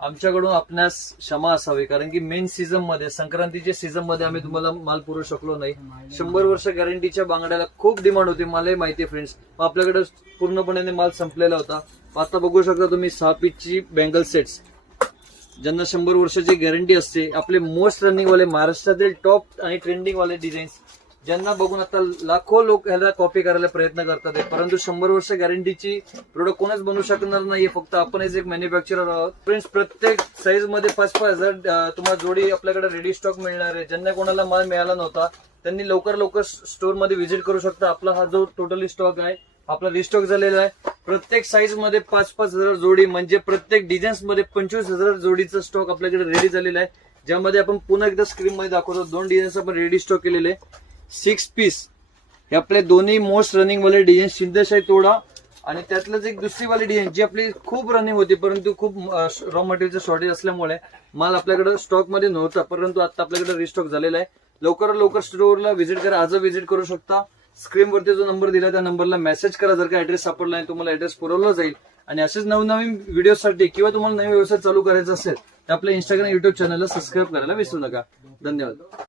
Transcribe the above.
आमच्याकडून आपणास क्षमा असावी, कारण की मेन सीझन मध्ये, संक्रांतीच्या सीझन मध्ये आम्ही तुम्हाला माल पुरवू शकलो नाही. 100 वर्ष गॅरंटीच्या बांगड्याला खूप डिमांड होती, मलाही माहिती आहे फ्रेंड्स. आपल्याकडे पूर्णपणे माल संपलेला होता. आता बघू शकता तुम्ही 6 पीसची बँगल सेट्स, ज्यांना 100 वर्षाची गॅरंटी असते. आपले मोस्ट रनिंग वाले, महाराष्ट्रातील टॉप आणि ट्रेंडिंग वाले डिझाईन्स, ज्यांना बघून आता लाखो लोक ह्याला कॉपी करायला प्रयत्न करतात, परंतु 100 वर्ष गॅरंटीची प्रोडक्ट कोणच बनवू शकणार नाहीये, फक्त आपणच एक मॅन्युफॅक्चरर आहोत. फ्रेंड्स, प्रत्येक साईज मध्ये 5-5 हजार तुम्हाला जोडी आपल्याकडे रेडी स्टॉक मिळणार आहे. ज्यांना कोणाला माल मिळाला नव्हता त्यांनी लवकर स्टोर मध्ये व्हिजिट करू शकता. आपला हा जो टोटली स्टॉक आहे, आपला रिस्टॉक झालेला आहे. प्रत्येक साईज मध्ये 5-5 हजार जोडी, म्हणजे प्रत्येक डिझाईन्स मध्ये 25,000 जोडीचा स्टॉक आपल्याकडे रेडी झालेला आहे. ज्यामध्ये आपण पुन्हा एकदा स्क्रीन मध्ये दाखवतो, 2 डिझाईन्स आपण रेडी स्टॉक केलेले. 6 पीस हे आपले दोन्ही मोस्ट रनिंग वाले डिझाईन, सिद्धशाही तोडा आणि त्यातलंच एक दुसरी वाली डिझाईन जी आपली खूप रनिंग होती, परंतु खूप रॉ मटेरियलचं शॉर्टेज असल्यामुळे माल आपल्याकडे स्टॉक मध्ये नव्हता, परंतु आता आपल्याकडे रिस्टॉक झालेला आहे. लवकर स्टोअरला व्हिजिट करा, आज व्हिजिट करू शकता. स्क्रीनवरती जो नंबर दिला त्या नंबरला मेसेज करा. जर का ऍड्रेस सापडला नाही, तुम्हाला ऍड्रेस पुरवला जाईल. आणि असेच नवनवीन व्हिडिओसाठी किंवा तुम्हाला नवीन व्यवसाय चालू करायचा असेल तर आपल्या इंस्टाग्राम, युट्यूब चॅनलला सबस्क्राईब करायला विसरू नका. धन्यवाद.